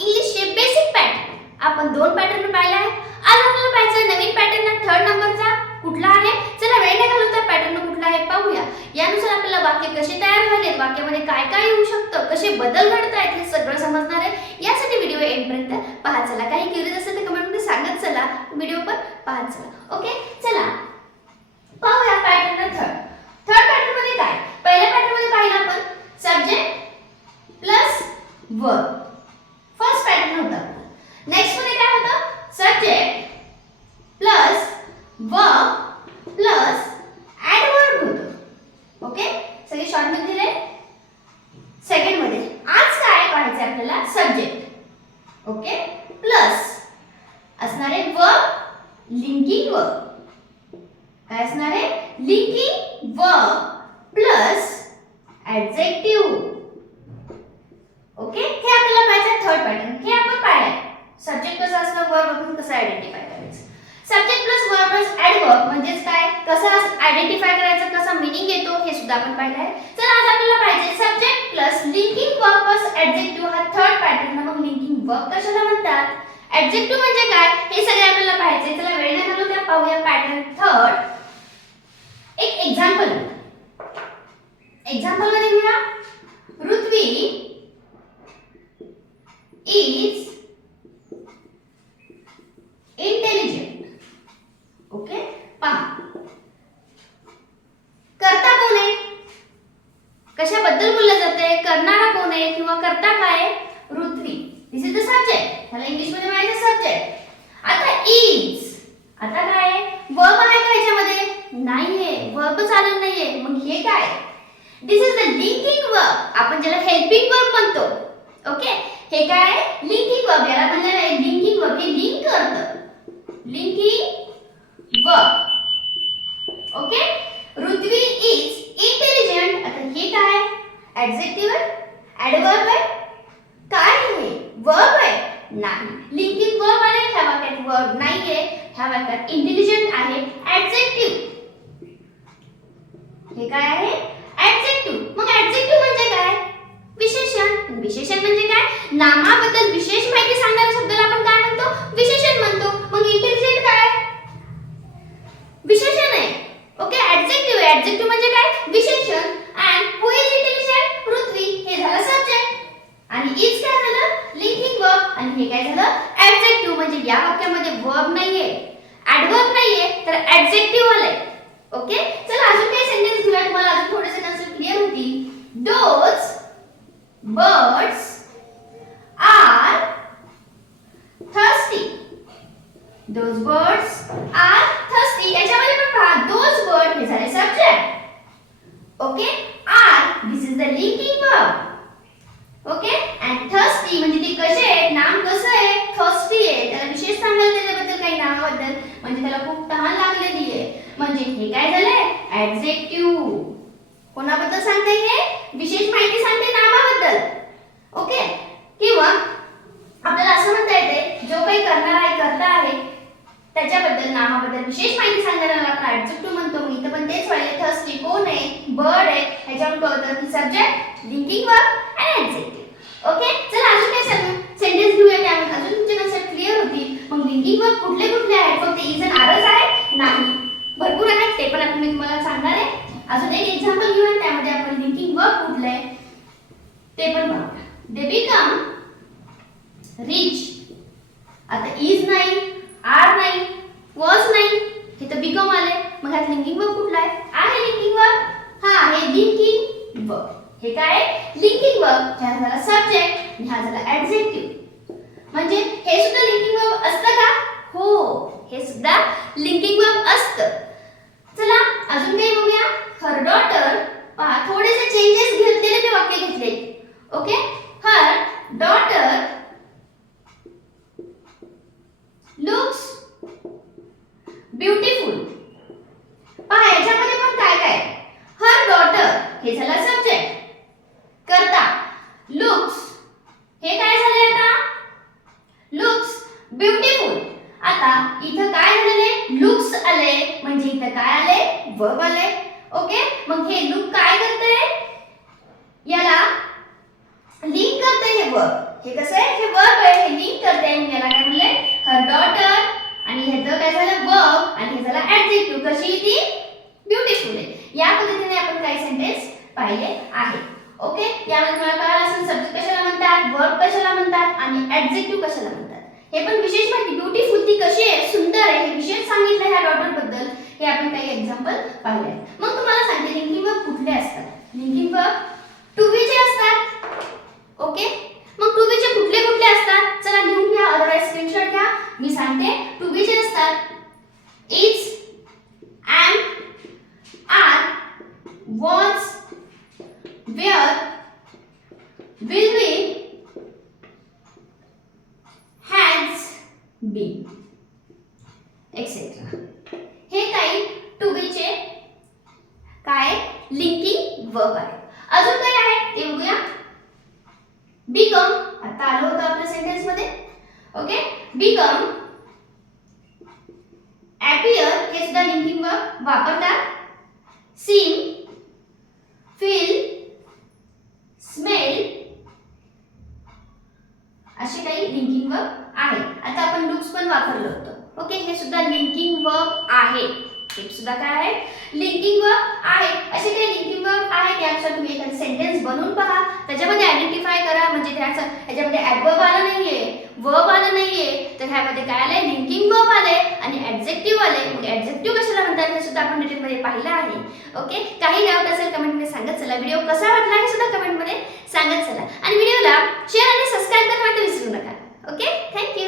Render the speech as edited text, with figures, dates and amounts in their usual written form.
इंग्लिशचे basic pattern. आपण दोन पॅटर्न पाहिले आहेत. आज आपल्याला पाहायचं नवीन पॅटर्न थर्ड नंबरचा कुठला आहे. चला वेळ न घालवता पॅटर्न कुठला आहे पाहूया. यानुसार आपल्याला वाक्य कसे तयार झाले, वाक्यामध्ये काय काय येऊ शकतं, कसे बदल घडतायत हे सगळं समजणार आहे. यासाठी व्हिडिओ एंडपर्यंत पहा. चला काही क्युरियस असेल तर कमेंट मध्ये सांगत चला, व्हिडिओ पण पाहत चला. ओके, चला पाहूया पॅटर्न थर्ड पॅटर्न मध्ये काय. पहिल्या पॅटर्न मध्ये पाहिलं आपण subject plus verb. First pattern होता. नेक्स्ट मध्ये काय होतं, subject plus verb plus adverb होतं. ओके, सगळे शॉर्ट मध्ये दिले. सेकंड मध्ये आज काय पाहायचं आपल्याला, सब्जेक्ट ओके प्लस असणार आहे वर्ब लिंकिंग वर्ब. काय असणार आहे, linking verb plus adjective. Okay, हे आपल्याला पाहायचं थर्ड पॅटर्न. हे आपण पाहिलंय. सब्जेक्ट कसं असतं, वर्ब आपण कसं आयडेंटिफाय करायचं. Subject plus verb plus adverb म्हणजेच काय, कसं आयडेंटिफाय करायचं, कसा मीनिंग येतो हे सुद्धा आपण पाहिलंय. चला आज आपल्याला पाहिजे subject plus linking verb plus adjective. हा थर्ड पॅटर्न. मग लिंकिंग वर्ब कशाला म्हणतात, ऍडजेक्टिव्ह म्हणजे काय, हे सगळे आपल्याला पाहायचे. चला वेळ न घालवता पाहूया पॅटर्न थर्ड. एक एक्झाम्पल मध्ये घेऊया. पृथ्वी इज इंटेलिजंट. ओके, पहा कर्ता कोण आहे, कशाबद्दल बोललं जाते, करणारा कोण आहे किंवा कर्ता काय आहे, पृथ्वी. दिस इज द सब्जेक्ट. ह्याला इंग्लिश मध्ये म्हणायचं सब्जेक्ट. आता इज, आता काय आहे, वर्ब आहे का ह्याच्यामध्ये, नाहीये, वर्ब चालू नाहीये. मग हे काय, दिस इज द लिंकिंग वर्ब. आपण ज्याला हेल्पिंग वर्ब म्हणतो. ओके, हे काय आहे, लिंकिंग वर्ब. याला म्हणणार आहे लिंकिंग वर्ब. हे लिंक करतं, linking verb. Okay, Prithvi is intelligent. आता हे काय, ऍडजेक्टिव्ह आहे, ऍडवर्ब आहे, काय आहे, वर्ब आहे, नाही. लिंकिंग वर्ब आहे, ह्या वाक्यात वर्ब नाहीये, ह्या वाक्यात इंटेलिजंट आहे, ऍडजेक्टिव्ह. हे काय आहे, ऍडजेक्टिव्ह. मग ऍडजेक्टिव्ह म्हणजे काय, विशेषण. विशेषण म्हणजे काय, नामाबद्दल विशेष माहिती सांगणाऱ्या शब्दाला आपण काय म्हणतो, विशेषण म्हणतो. मग इंटेलिजंट काय, विशेषण आहे. Okay, adjective. ऍडजेक्टिव्ह म्हणजे काय, विशेषण. अँड हु इज इंटेलिजंट, पृथ्वी. हे झालं सब्जेक्ट. आणि इज काय झालं, लिंकिंग वर्ब. आणि हे काय झालं, ऍडजेक्टिव्ह. म्हणजे या वाक्यामध्ये वर्ब नाहीये, ऍडवर्ब नाहीये, तर ऍडजेक्टिव्ह आलंय. ओके, चला अजून काही सेंटेन्स घेऊया, तुम्हाला अजून थोडेसे कन्सेप्ट क्लिअर होतील. Those birds are thirsty. Those birds are thirsty. याच्यामध्ये पण पहा, those birds हे झाले subject. Okay, are this is the linking verb. Okay, and thirsty म्हणजे ते कसे आहेत, नाम कसं आहे, thirsty आहे. त्याला विशेष सांगायला त्याच्याबद्दल काही नावाबद्दल, म्हणजे त्याला खूप तहान लागलेली आहे. म्हणजे हे काय झालंय, ऍडजेक्टिव्ह. कोणाबद्दल सांगते, हे विशेष माहिती सांगते नामाबद्दल. ओके, किंवा आपल्याला असं म्हणता येते, जो काही करणारा आहे, कर्ता आहे, त्याच्याबद्दल नामाबद्दल विशेष माहिती सांगणाऱ्याला आपण ऍडजेक्टिव्ह म्हणतो. मग इथं पण तेच व्हायले. थर्स्टी कोण आहे, बर्ड आहे, ह्याच्यावरून कळतं की सब्जेक्ट, लिंकिंग वर्ब आणि ऍडजेक्टिव्ह. ओके, चला अजून काही सेंटेन्स घेऊया, त्यामुळे अजून तुमचे कन्सेप्ट क्लिअर होतील. मग लिंकिंग वर्ब कुठले कुठले आहेत, फक्त इज अँड आरच आहे, नाही, भरपूर आहेत. ते पण मी तुम्हाला सांगणार आहे. अजून एक एक्झाम्पल घेऊया, त्यामध्ये आपण लिंकिंग वर्ब कुठले आहे ते पण बघूया. They become rich. आता इज नाही, आर नाही, वॉज नाही, हे तर बिकम आले. मग ह्यात लिंकिंग वर्ब कुठला आहे लिंकिंग वर्ब. हा, हे लिंकिंग वर्ब. हे काय आहे, लिंकिंग वर्ब. ह्या झाला सब्जेक्ट, ह्या झाला ऍडजेक्टिव्ह. म्हणजे हे सुद्धा लिंकिंग वर्ब असतं का, हो, हे सुद्धा लिंकिंग वर्ब असतं. चला अजून काही बघूया. हर डॉटर, पहा थोडेसे चेंजेस घेतलेले मी वाक्य घेतले. ओके, हर डॉटर लुक्स ब्युटिफुल. पहा याच्यामध्ये पण काय काय, हर डॉटर हे झालं सब्जेक्ट, कर्ता, लुक्स हे काय झाले, आता लुक्स ब्युटिफुल. आता इथं काय झालेले, लुक्स आले, म्हणजे इथं काय आले, वर्ब आले. ओके, मग हे लुक काय करते, याला लिंक करते हे वर्ब. हे कसं आहे, हे वर्ब आहे. सेंटेन्स पाहिले आहे. ओके, यामध्ये तुम्हाला कळालं असेल सब्जेक्ट कशाला म्हणतात, वर्ब कशाला म्हणतात आणि ऍडजेक्टिव्ह कशाला म्हणतात. हे पण विशेष माहिती, ब्युटीफुल ती कशी आहे, सुंदर आहे, हे विशेष सांगितलं ह्या डॉटर बद्दल. हे आपण काही एक्झाम्पल पाहिले. मग तुम्हाला सांगते लिंकिंग वर्ब कुठले असतात. लिंकिंग वर्ब टू बी चे असतात. ओके, मग टू बी चे कुठले कुठले असतात चला लिहून घ्या, अदरवाइज स्क्रीनशॉट घ्या. मी सांगते टू बी चे असतात is, am, are, was, where, will be, has been, etc. हे काही टू बी चे काय लिंकिंग वर्ब आहे. अजून काय आहे ते बघूया. बिकम, आता आलो होतं आपल्या सेंटेन्स मध्ये. ओके, बिकम, appear हे सुद्धा लिंकिंग वर्ब वापरतात. seem, feel, smell असे काही लिंकिंग वर्ब आहेत. आता आपण लुक्स पण वापरलं होतं. ओके, हे सुद्धा लिंकिंग वर्ब आहे. हे सुद्धा काय आहे, लिंकिंग वर्ब आहे. असे काही लिंकिंग वर्ब आहेत, यानुसार तुम्ही एखादा सेंटेन्स बनवून पहा, त्याच्यामध्ये आयडेंटिफाय करा. म्हणजे ह्याच्यामध्ये ऍडवर्ब आला नाहीये, वर्ब आला नाहीये, तर ह्यामध्ये काय आलंय, लिंकिंग वर्ब आलंय आणि ऍडजेक्टिव्ह आलंय. मग ऍडजेक्टिव्ह कशाला म्हणतात हे सुद्धा आपण डिटेलमध्ये पाहिलं आहे. ओके, काही डाऊट असेल कमेंटमध्ये सांगत चला. व्हिडिओ कसा वाटला हे सुद्धा कमेंटमध्ये सांगत चला आणि व्हिडिओला शेअर आणि सबस्क्राईब करायला विसरू नका. Okay, thank you.